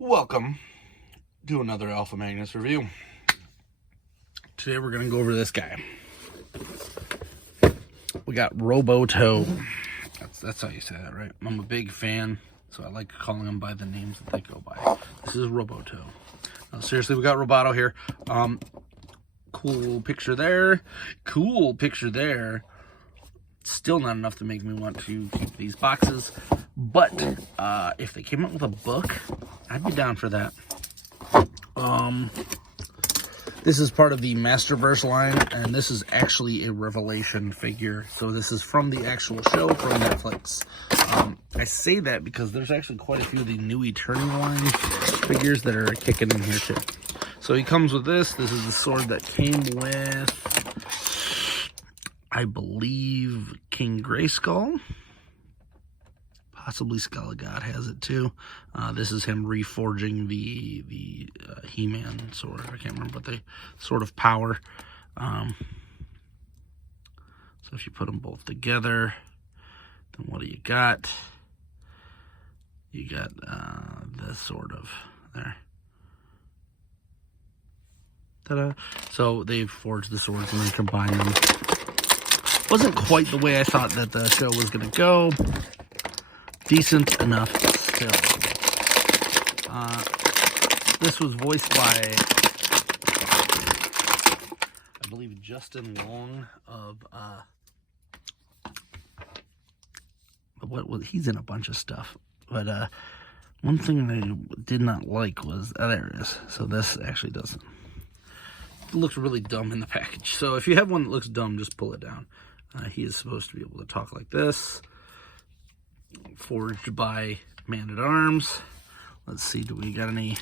Welcome to another Alpha Magnus review. Today we're going to go over this guy. We got Roboto. That's how you say that, right? I'm a big fan, so I like calling them by the names that they go by. This is Roboto. Now, seriously, we got Roboto here. Cool picture there. Cool picture there. Still not enough to make me want to keep these boxes. But if they came out with a book, I'd be down for that. This is part of the Masterverse line, and this is actually a Revelation figure. So this is from the actual show from Netflix. I say that because there's actually quite a few of the new Eternal line figures that are kicking in here too. So he comes with this. This is the sword that came with, I believe, King Grayskull. Possibly Skull of God has it too. This is him reforging the He-Man sword. I can't remember what the Sword of Power. So if you put them both together, then what do you got? You got the sort of there. Ta-da! So they've forged the swords and then combined them. Wasn't quite the way I thought that the show was going to go. Decent enough still. This was voiced by, I believe, Justin Long of, he's in a bunch of stuff. But one thing I did not like was, there it is. So this actually doesn't. It looks really dumb in the package. So if you have one that looks dumb, just pull it down. He is supposed to be able to talk like this. Forged by Man-at-Arms. Let's see, do we got any?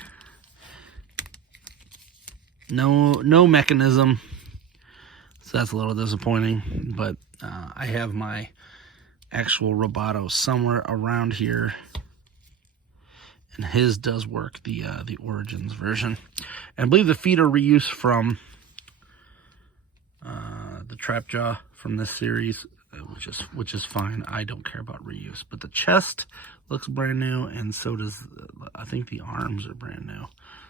No mechanism. So that's a little disappointing. But I have my actual Roboto somewhere around here. And his does work, the Origins version. And I believe the feet are reuse from the Trapjaw from this series. Which is fine. I don't care about reuse. But the chest looks brand new, and so does, I think the arms are brand new.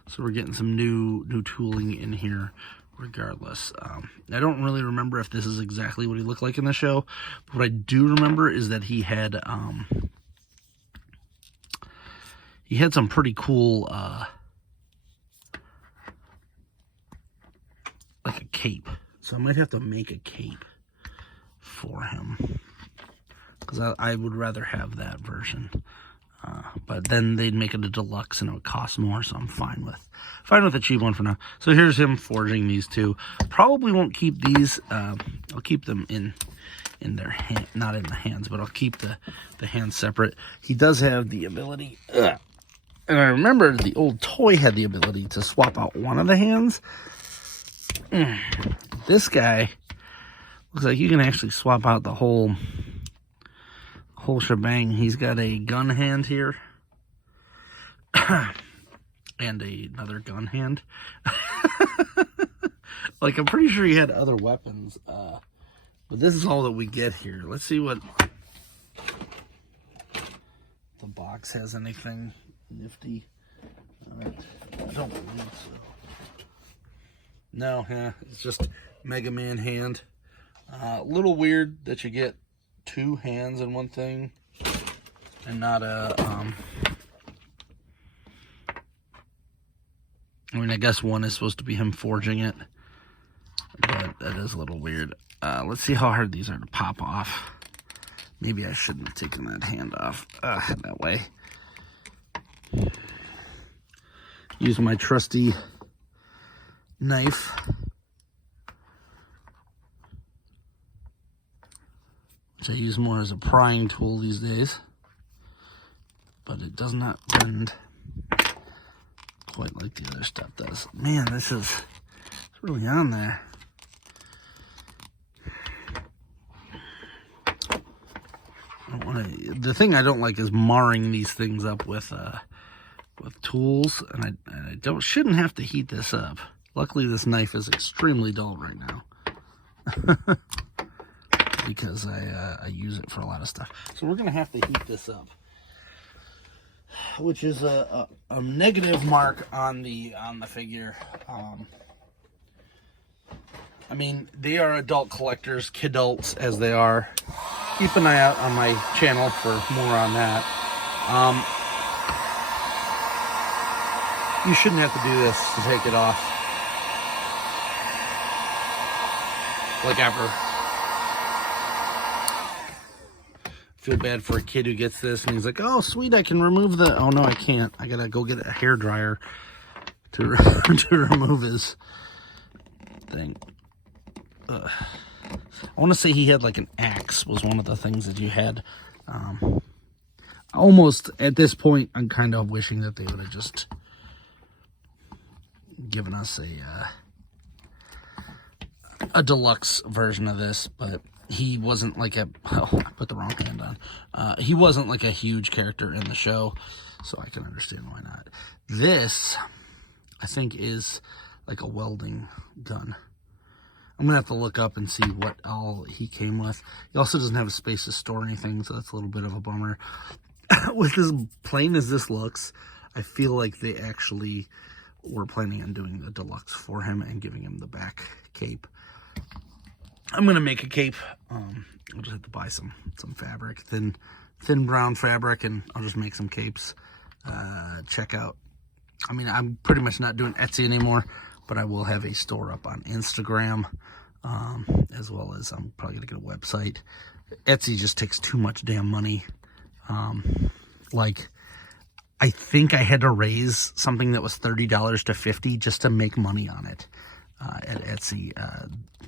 So we're getting some new tooling in here regardless. I don't really remember if this is exactly what he looked like in the show. But what I do remember is that he had some pretty cool, like a cape. So I might have to make a cape for him, because I would rather have that version, but then they'd make it a deluxe and it would cost more, so I'm fine with the cheap one for now. So here's him forging these two. Probably won't keep these. I'll keep them in their hand, not in the hands, but I'll keep the hands separate. He does have the ability, and I remember the old toy had the ability to swap out one of the hands. This guy looks like you can actually swap out the whole shebang. He's got a gun hand here. And another gun hand. Like, I'm pretty sure he had other weapons. But this is all that we get here. Let's see what the box has. Anything nifty. I don't believe so. No, it's just Mega Man hand. A little weird that you get two hands in one thing and not a, I mean, I guess one is supposed to be him forging it, but that is a little weird. Let's see how hard these are to pop off. Maybe I shouldn't have taken that hand off that way. Use my trusty knife. Which I use more as a prying tool these days. But it does not bend quite like the other stuff does. Man, this is really on there. The thing I don't like is marring these things up with tools, and I shouldn't have to heat this up. Luckily, this knife is extremely dull right now. Because I use it for a lot of stuff. So we're going to have to heat this up. which is a negative mark on the figure. I mean, they are adult collectors, kidults as they are. Keep an eye out on my channel for more on that. You shouldn't have to do this to take it off. Like ever. Feel bad for a kid who gets this and he's like, oh sweet, I can remove the, oh no I can't, I gotta go get a hair dryer to remove his thing. I want to say he had like an axe was one of the things that you had. Almost at this point I'm kind of wishing that they would have just given us a deluxe version of this, but he wasn't like a, oh, I put the wrong hand on. He wasn't like a huge character in the show, so I can understand why not. This, I think, is like a welding gun. I'm going to have to look up and see what all he came with. He also doesn't have a space to store anything, so that's a little bit of a bummer. With as plain as this looks, I feel like they actually were planning on doing a deluxe for him and giving him the back cape. I'm going to make a cape. I'll just have to buy some fabric, thin brown fabric, and I'll just make some capes. Check out. I mean, I'm pretty much not doing Etsy anymore, but I will have a store up on Instagram, as well as I'm probably going to get a website. Etsy just takes too much damn money. Like, I think I had to raise something that was $30 to $50 just to make money on it at Etsy.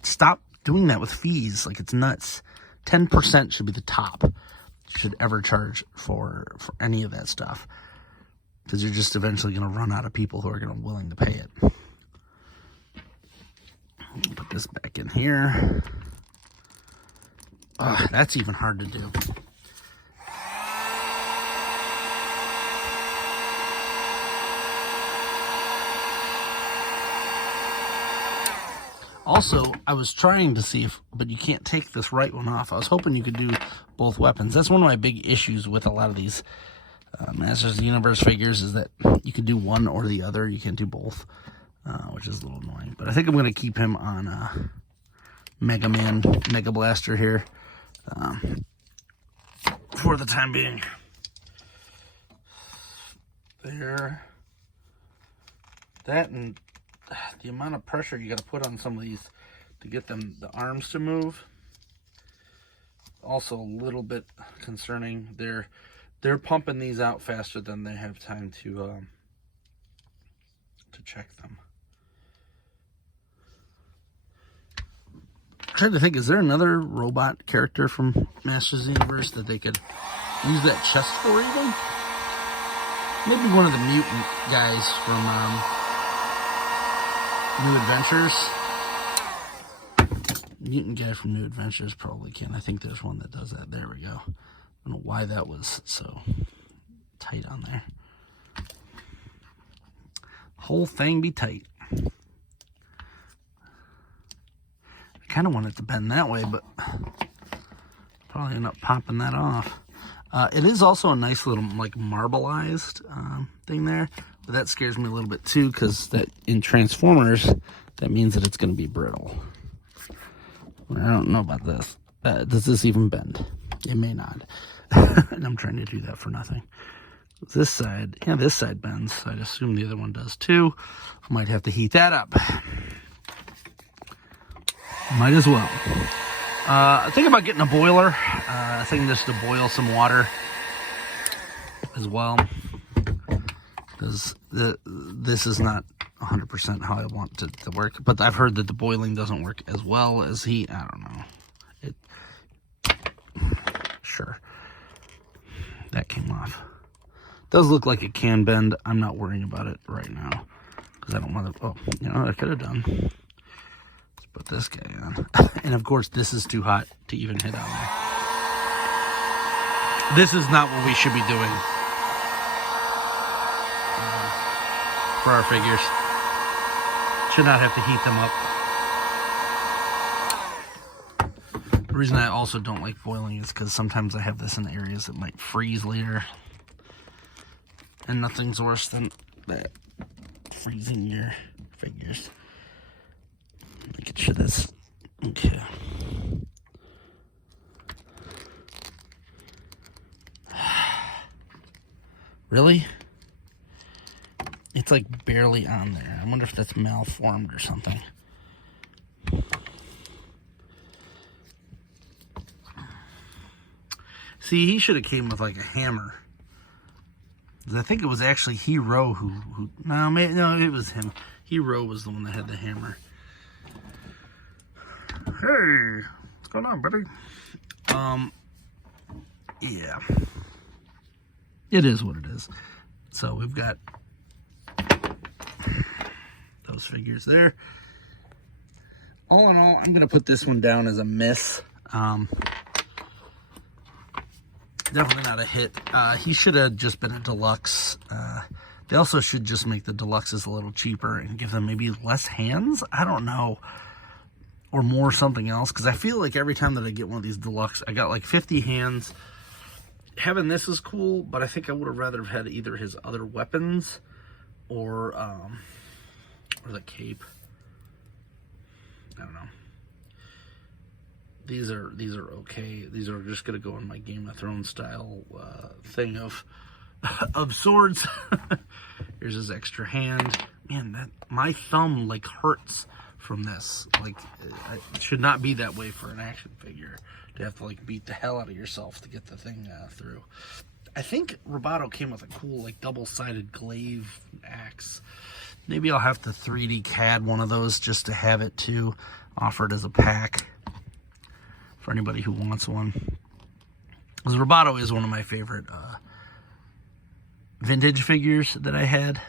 Stop doing that with fees. Like, it's nuts. 10% should be the top you should ever charge for any of that stuff, because you're just eventually going to run out of people who are going to willing to pay it. Put this back in here. That's even hard to do. Also, I was trying to see if, but you can't take this right one off. I was hoping you could do both weapons. That's one of my big issues with a lot of these Masters of the Universe figures, is that you can do one or the other. You can't do both, which is a little annoying. But I think I'm going to keep him on Mega Man, Mega Blaster here for the time being. There. That and the amount of pressure you got to put on some of these to get them, the arms to move. Also a little bit concerning. They're pumping these out faster than they have time to check them. I'm trying to think, is there another robot character from Masters of the Universe that they could use that chest for even? Maybe one of the mutant guys from New Adventures. Mutant guy from New Adventures probably can. I think there's one that does that. There we go. I don't know why that was so tight on there. Whole thing be tight. I kind of want it to bend that way, but probably end up popping that off. It is also a nice little like marbleized thing there. But that scares me a little bit too, because that in Transformers, that means that it's going to be brittle. I don't know about this. Does this even bend? It may not. And I'm trying to do that for nothing. This side, yeah, this side bends. I'd assume the other one does too. I might have to heat that up. Might as well. I think about getting a boiler. I think just to boil some water as well, because this is not 100% how I want it to work. But I've heard that the boiling doesn't work as well as heat. I don't know. Sure. That came off. Does look like it can bend. I'm not worrying about it right now, because I don't want to. Oh, you know what I could have done? Let's put this guy on. And of course, this is too hot to even hit on there. This is not what we should be doing for our figures. Should not have to heat them up. The reason I also don't like boiling is because sometimes I have this in areas that might freeze later. And nothing's worse than that freezing your figures. Make sure that's okay. Really? It's like barely on there. I wonder if that's malformed or something. See, he should have came with like a hammer. I think it was actually Hero who no, maybe, no, it was him. Hero was the one that had the hammer. Hey, what's going on, buddy? Yeah. It is what it is. So we've got those figures there. All in all, I'm going to put this one down as a miss. Definitely not a hit. He should have just been a deluxe. They also should just make the deluxes a little cheaper and give them maybe less hands. I don't know. Or more something else. Because I feel like every time that I get one of these deluxe, I got like 50 hands. Having this is cool, but I think I would have rather had either his other weapons or the cape. I don't know. These are okay. These are just gonna go in my Game of Thrones style thing of swords. Here's his extra hand. Man, that my thumb like hurts from this. Like it should not be that way for an action figure. To have to like beat the hell out of yourself to get the thing through. I think Roboto came with a cool like double-sided glaive axe. Maybe I'll have to 3D CAD one of those just to have it too, offered as a pack for anybody who wants one. Because Roboto is one of my favorite vintage figures that I had.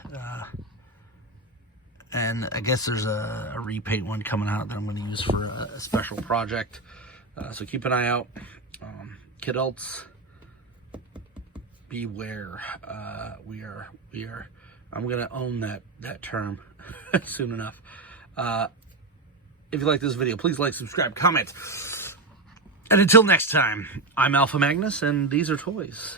And I guess there's a repaint one coming out that I'm going to use for a special project. So keep an eye out. Kidults, beware. We are. I'm going to own that term soon enough. If you like this video, please like, subscribe, comment. And until next time, I'm Alpha Magnus, and these are toys.